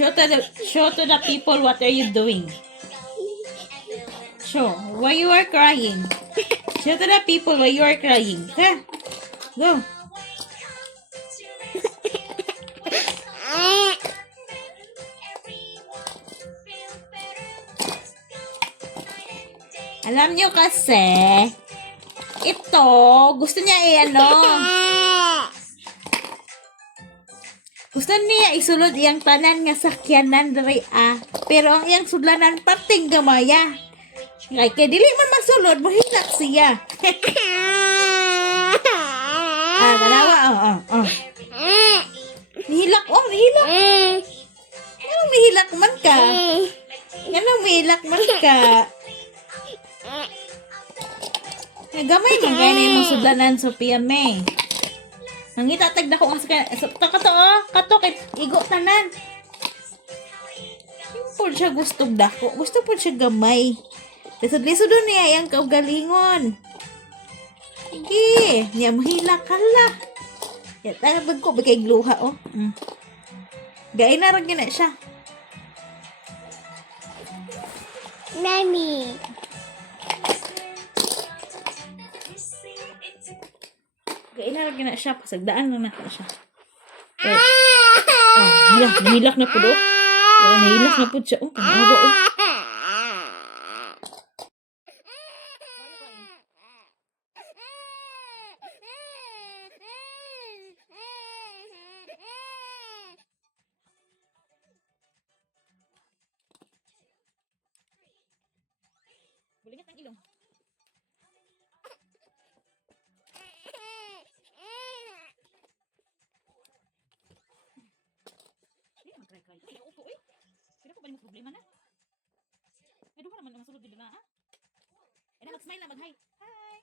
Show to the people what are you doing. Show why you are crying. Show to the people why you are crying. Ha? Go. Alam nyo kasi, ito, gusto niya gusto niya isulod iyang tanan nga sakyanan diri pero ang iyang sudlanan pating gamaya. Ngay kay dili man masulod, mahilak siya. Tanawa, Nihilak, nihilak. Anong nihilak man ka? Anong nihilak man ka? Gamay man gaya na yung sudlanan, Sophia May. Nangita tagda ko ang kato kay igo tanan. Po siya gustong dako. Gusto po siya gamay. Lisod-lisod niya yang kaugalingon. Sige, niya mahila kala. Ya tagad ko bigay gluha Gay na rin na siya. Nani. Gay na rin na siya. Pasagdaan lang na siya. Nahilak na po do. Nahilak na po siya. Kanawa Bulingat ang ilong. Hindi naman cry. Ay, upo eh. Pero ko ba yung problema na? Ay, doon naman ang sulod dito na Eh, na mag-smile na, mag-hi. Hi!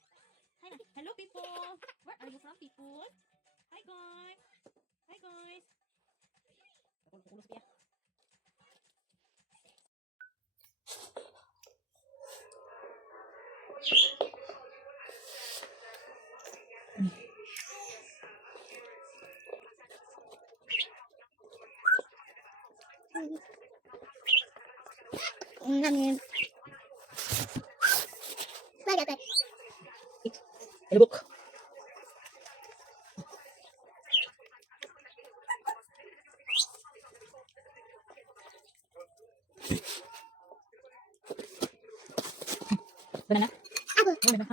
Hi na. Hello people! Where are you from people? Hi guys! Hi guys! Kukulo siya. Elbok. Banana. Banana.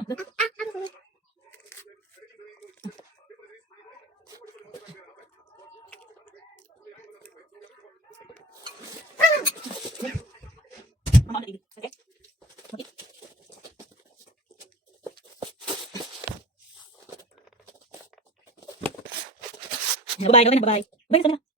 Mama ada ini, oke? Oke. Bye bye, bye bye. Bye sana.